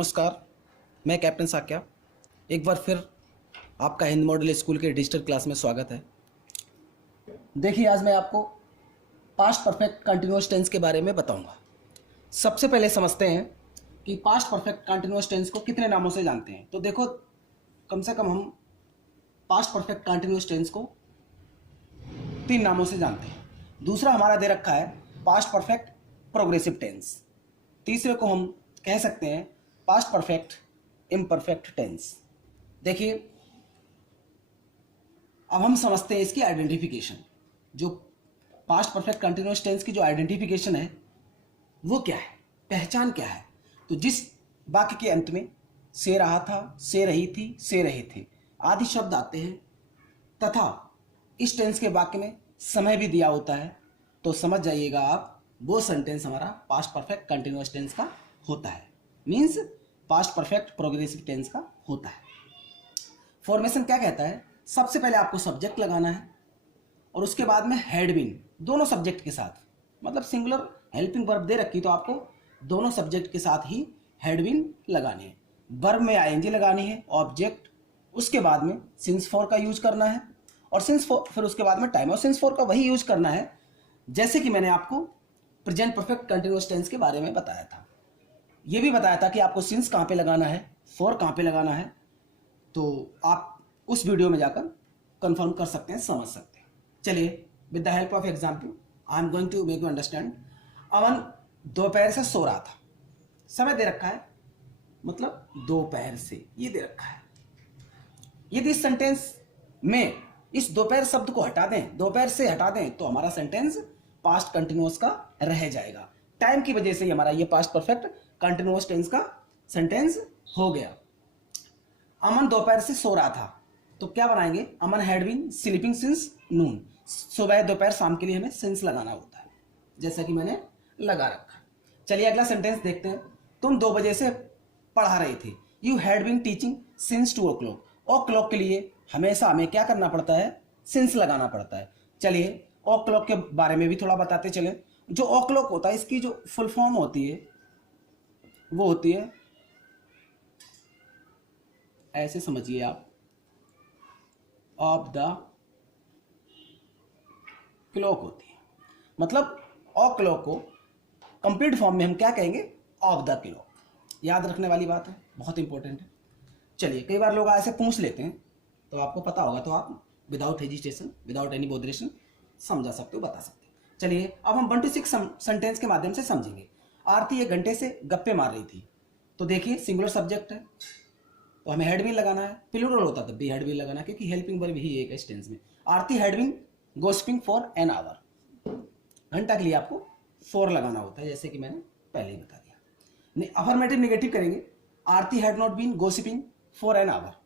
नमस्कार, मैं कैप्टन साक्या। एक बार फिर आपका हिंद मॉडल स्कूल के डिजिटल क्लास में स्वागत है। देखिए, आज मैं आपको पास्ट परफेक्ट कंटिन्यूअस टेंस के बारे में बताऊंगा। सबसे पहले समझते हैं कि पास्ट परफेक्ट कंटिन्यूअस टेंस को कितने नामों से जानते हैं। तो देखो, कम से कम हम पास्ट परफेक्ट कंटिन्यूअस टेंस को 3 नामों से जानते हैं। दूसरा हमारा दे रखा है पास्ट परफेक्ट प्रोग्रेसिव टेंस। तीसरे को हम कह सकते हैं पास्ट परफेक्ट इम्परफेक्ट टेंस। देखिए, अब हम समझते हैं इसकी आइडेंटिफिकेशन। जो पास्ट परफेक्ट कंटिन्यूअस टेंस की जो आइडेंटिफिकेशन है वो क्या है, पहचान क्या है। तो जिस वाक्य के अंत में से रहा था, से रही थी, से रहे थे आदि शब्द आते हैं तथा इस टेंस के वाक्य में समय भी दिया होता है, तो समझ जाइएगा आप, वो सेंटेंस हमारा पास्ट परफेक्ट कंटिन्यूअस टेंस का होता है, means past perfect progressive tense का होता है। फॉर्मेशन क्या कहता है, सबसे पहले आपको सब्जेक्ट लगाना है और उसके बाद में हैड बीन, दोनों सब्जेक्ट के साथ, मतलब सिंगुलर हेल्पिंग वर्ब दे रखी तो आपको दोनों सब्जेक्ट के साथ ही हैड बीन लगानी है। वर्ब में आईएनजी लगानी है, ऑब्जेक्ट, उसके बाद में सिंस फॉर का यूज करना है और सिंस फॉर, फिर उसके बाद में टाइम, और सिंस फॉर का वही यूज करना है जैसे कि मैंने आपको प्रेजेंट परफेक्ट कंटिन्यूअस टेंस के बारे में बताया था। ये भी बताया था कि आपको सिंस कहाँ पे लगाना है, फॉर कहाँ पे लगाना है, तो आप उस वीडियो में जाकर कंफर्म कर सकते हैं, समझ सकते हैं। चलिए, with the help of example I am going to make you understand. Aman दोपहर से सो रहा था, समय दे रखा है, मतलब दोपहर से, ये दे रखा है। यदि इस सेंटेंस में इस दोपहर शब्द को हटा दें, दोपहर से हटा दें, तो हमारा सेंटेंस पास्ट कंटिन्यूअस का रह जाएगा। टाइम की वजह से ही हमारा ये पास्ट परफेक्ट कंटिन्यूअस टेंस का सेंटेंस हो गया। अमन दोपहर से सो रहा था, तो क्या बनाएंगे, अमन हैड बीन स्लीपिंग सिंस नून। सुबह दोपहर शाम के लिए हमें सिंस लगाना होता है, जैसा कि मैंने लगा रखा। चलिए अगला सेंटेंस देखते हैं। तुम 2 बजे से पढ़ा रहे थे, you had been teaching since 2 o'clock। O'clock के लिए हमेशा हमें क्या करना पड़ता है, सिंस लगाना पड़ता है। चलिए ओ क्लॉक के बारे में भी थोड़ा बताते चले। जो ओ क्लॉक होता है, इसकी जो फुल फॉर्म होती है वो होती है, ऐसे समझिए आप, ऑफ द क्लॉक होती है। मतलब ओ क्लॉक को कंप्लीट फॉर्म में हम क्या कहेंगे, ऑफ द क्लॉक। याद रखने वाली बात है, बहुत इंपॉर्टेंट है। चलिए, कई बार लोग ऐसे पूछ लेते हैं, तो आपको पता होगा, तो आप without hesitation, without any botheration समझा सकते हो, बता सकते हो। चलिए, अब हम 1 to 6 सेंटेंस के माध्यम से समझेंगे। आरती 1 घंटे से गप्पे मार रही थी, तो देखिए सिंगुलर सब्जेक्ट है तो हमें हैड बीन लगाना है। प्लूरल होता तब भी हैड बीन लगाना है, क्योंकि हेल्पिंग वर्ब ही एक है इस टेंस में। Aarti had been gossiping for an hour, घंटा के लिए आपको फॉर लगाना होता है, जैसे कि मैंने पहले ही बता दिया। अफर्मेटिव नेगेटिव करेंगे, Aarti had not been gossiping for an hour.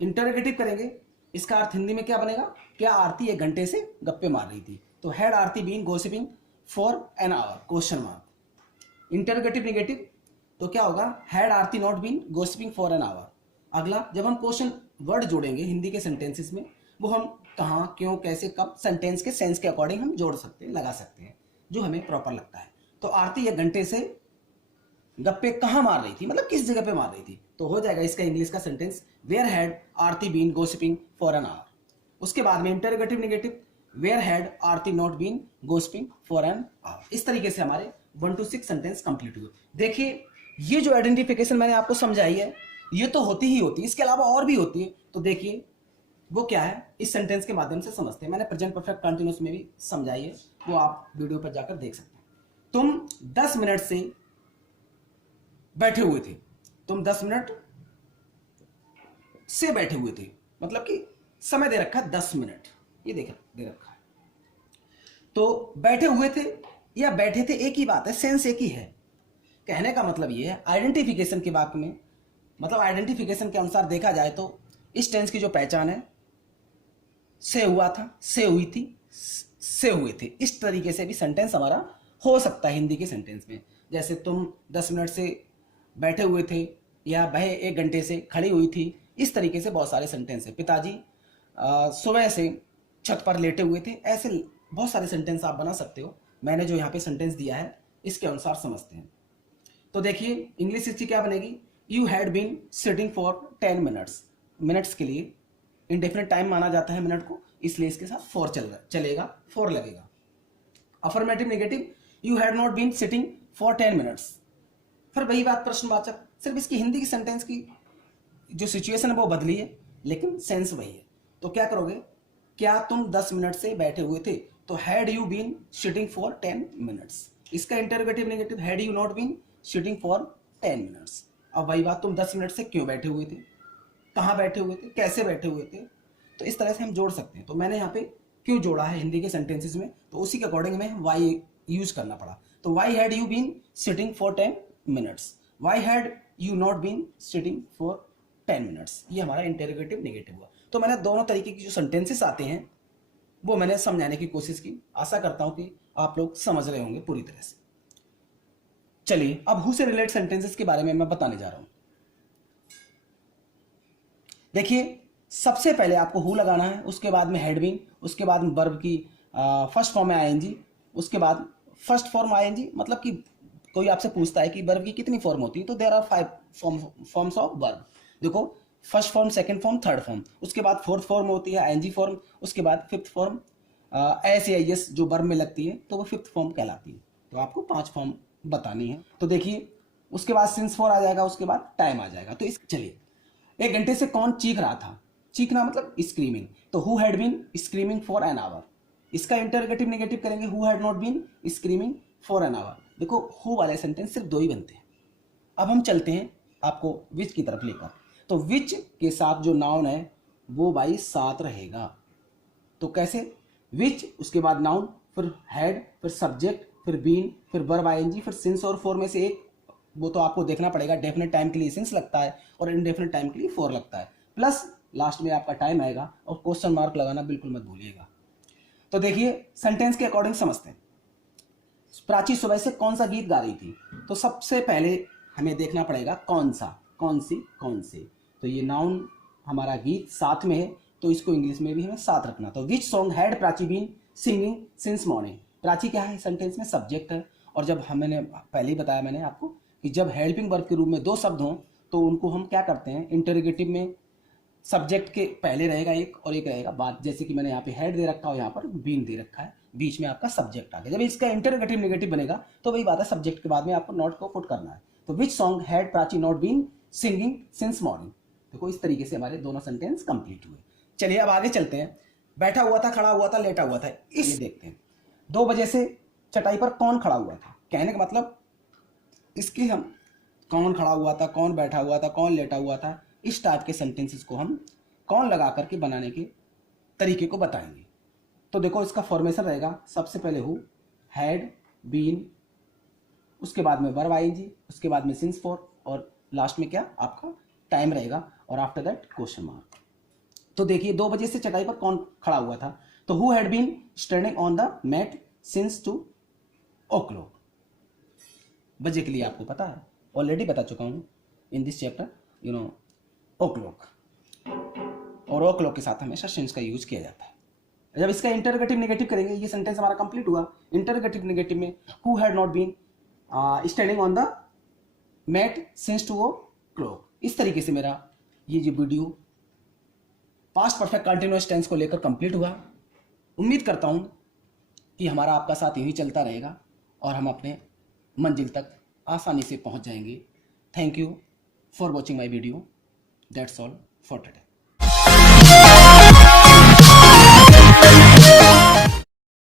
Interrogative करेंगे, इसका अर्थ हिंदी में क्या बनेगा, क्या आरती 1 घंटे से गप्पे मार रही थी, तो had Aarti been gossiping for an hour, question mark. Interrogative negative तो क्या होगा, had Aarti not been gossiping for an hour. अगला, जब हम क्वेश्चन वर्ड जोड़ेंगे हिंदी के सेंटेंसेस में, वो हम कहाँ, क्यों, कैसे, कब, सेंटेंस के सेंस के अकॉर्डिंग हम जोड़ सकते हैं, लगा सकते हैं, जो हमें प्रॉपर लगता है। तो आरती 1 घंटे से गप्पे कहाँ मार रही थी, मतलब किस जगह पे मार रही थी, तो हो जाएगा इसका इंग्लिश का sentence, where had Aarti been gossiping for an hour. उसके बाद में interrogative negative, where had Aarti not been gossiping for an hour. इस तरीके से हमारे 1 to 6 सेंटेंस कंप्लीट हुए। देखिए, ये जो आइडेंटिफिकेशन मैंने आपको समझाई है, ये तो होती ही होती है, इसके अलावा और भी होती है। तो देखिए वो क्या है, इस सेंटेंस के माध्यम से समझते हैं। मैंने प्रेजेंट परफेक्ट कंटिन्यूअस में भी समझाई है, वो आप वीडियो पर जाकर देख सकते हैं। तुम 10 मिनट से बैठे हुए थे, तुम 10 मिनट से बैठे हुए थे, मतलब कि समय दे रखा है 10 मिनट, ये दे रखा है। तो बैठे हुए थे या बैठे थे एक ही बात है, सेंस एक ही है। कहने का मतलब ये है, आइडेंटिफिकेशन के वाक्य में, मतलब आइडेंटिफिकेशन के अनुसार देखा जाए तो इस टेंस की जो पहचान है, से हुआ था, से हुई थी, से हुए थे, इस तरीके से भी सेंटेंस हमारा हो सकता है हिंदी के सेंटेंस में। जैसे तुम 10 मिनट से बैठे हुए थे, या वह 1 घंटे से खड़ी हुई थी, इस तरीके से बहुत सारे सेंटेंस है। पिताजी सुबह से छत पर लेटे हुए थे, ऐसे बहुत सारे सेंटेंस आप बना सकते हो। मैंने जो यहाँ पे सेंटेंस दिया है इसके अनुसार समझते हैं। तो देखिए, इंग्लिश इसकी क्या बनेगी, you had been sitting for 10 minutes, minutes के लिए इंडेफिनिट टाइम माना जाता है मिनट को, इसलिए इसके साथ फॉर चलेगा, फॉर लगेगा। Affirmative negative, you had not been sitting for 10 minutes, फिर वही बात प्रश्नवाचक, सिर्फ इसकी हिंदी की सेंटेंस की जो सिचुएशन है वो बदली है लेकिन सेंस वही है। तो क्या करोगे, क्या तुम 10 मिनट से बैठे हुए थे, तो had you been sitting for 10 minutes. इसका interrogative negative, had you not been sitting for 10 minutes. अब वही बात, तुम 10 मिनट से क्यों बैठे हुए थे, कहाँ बैठे हुए थे, कैसे बैठे हुए थे, तो इस तरह से हम जोड़ सकते हैं। तो मैंने यहाँ पे क्यों जोड़ा है हिंदी के सेंटेंसेस में, तो उसी के अकॉर्डिंग हमें वाई यूज करना पड़ा। तो why had you been sitting for 10 minutes, why had you not been sitting for 10 minutes, ये हमारा इंटरोगेटिव नेगेटिव हुआ। तो मैंने दोनों तरीके की जो सेंटेंसेस आते हैं वो मैंने समझाने की कोशिश की, आशा करता हूं कि आप लोग समझ रहे होंगे पूरी तरह से। चलिए अब हु से रिलेटेड सेंटेंसेस के बारे में मैं बताने जा रहा हूं। देखिए सबसे पहले आपको हु लगाना है, उसके बाद में हैड बीन, उसके बाद में वर्ब की फर्स्ट फॉर्म में आईएनजी, उसके बाद फर्स्ट फॉर्म आईएनजी, मतलब कि कोई आपसे पूछता है कि वर्ब की कितनी फॉर्म होती है, तो there are 5 forms of verb. देखो first form, second form, third form, उसके बाद फोर्थ फॉर्म होती है आईएनजी फॉर्म, उसके बाद फिफ्थ फॉर्म एस या एस जो वर्ब में लगती है तो वो फिफ्थ फॉर्म कहलाती है। तो आपको 5 फॉर्म बतानी है। तो देखिए उसके बाद सिंस फॉर आ जाएगा, उसके बाद टाइम आ जाएगा। तो इस चलिए 1 घंटे से कौन चीख रहा था, चीखना मतलब स्क्रीमिंग, तो who had been screaming for an hour. इसका इंटरोगेटिव नेगेटिव करेंगे, who had not been screaming for an hour. देखो हु वाले सेंटेंस सिर्फ 2 ही बनते हैं। अब हम चलते हैं आपको विच की तरफ लेकर। तो विच के साथ जो नाउन है वो भाई साथ रहेगा। तो कैसे, विच उसके बाद नाउन, फिर हैड, फिर सब्जेक्ट, फिर बीन, फिर वर्ब आईएनजी, फिर सिंस और फॉर में से एक, वो तो आपको देखना पड़ेगा। डेफिनेट टाइम के लिए सिंस लगता है और इनडेफिनेट टाइम के लिए फॉर लगता है, प्लस लास्ट में आपका टाइम आएगा और क्वेश्चन मार्क लगाना बिल्कुल मत भूलिएगा। तो देखिए सेंटेंस के अकॉर्डिंग समझते हैं। प्राची सुबह से कौन सा गीत गा रही थी, तो सबसे पहले हमें देखना पड़ेगा कौन सा, कौन सी, कौन से। तो ये नाउन हमारा गीत साथ में है तो इसको इंग्लिश में भी हमें साथ रखना। तो which song had Prachi been singing since morning. Prachi क्या है सेंटेंस में, सब्जेक्ट है। और जब मैंने पहले ही बताया मैंने आपको कि जब हेल्पिंग वर्ब के रूप में 2 शब्द हों तो उनको हम क्या करते हैं, इंटरोगेटिव में सब्जेक्ट के पहले रहेगा एक और एक रहेगा बाद। जैसे कि मैंने यहाँ पे हेड दे रखा और यहाँ पर बीन दे रखा है, बीच में आपका सब्जेक्ट आ गया। जब इसका इंटरोगेटिव नेगेटिव बनेगा तो वही बात है, सब्जेक्ट के बाद में आपको नॉट को पुट करना है। तो which song had Prachi not been singing since morning. देखो इस तरीके से हमारे दोनों सेंटेंस कंप्लीट हुए। चलिए अब आगे चलते हैं। बैठा हुआ था, खड़ा हुआ था, लेटा हुआ था, इस देखते हैं। 2 बजे से चटाई पर कौन खड़ा हुआ था, कहने का मतलब इसके हम कौन खड़ा हुआ था, कौन बैठा हुआ था, कौन लेटा हुआ था, इस टाइप के सेंटेंसेस को हम कौन लगा करके बनाने के तरीके को बताएंगे। तो देखो इसका फॉर्मेशन रहेगा, सबसे पहले हु, हैड, बीन, उसके बाद में वर्ब आईएनजी, उसके बाद में सिंस फॉर और लास्ट में क्या आपका टाइम रहेगा और आफ्टर दैट क्वेश्चन मार्क। तो देखिए 2 बजे से चटाई पर कौन खड़ा हुआ था, तो who had been standing on the mat since 2 o'clock। बजे के लिए आपको पता है, ऑलरेडी बता चुका हूं in this chapter, you know o'clock, और o'clock के साथ हमेशा सिंस का यूज किया जाता है। जब इसका इंटरोगेटिव नेगेटिव करेंगे, ये सेंटेंस हमारा कंप्लीट हुआ। इंटरोगेटिव नेगेटिव में who had not been standing on the mat since 2 o'clock। इस तरीके से मेरा ये जो video past perfect continuous tense को लेकर कंप्लीट हुआ। उम्मीद करता हूं कि हमारा आपका साथ यूं ही चलता रहेगा और हम अपने मंजिल तक आसानी से पहुंच जाएंगे। Thank you for watching my video. That's all for today.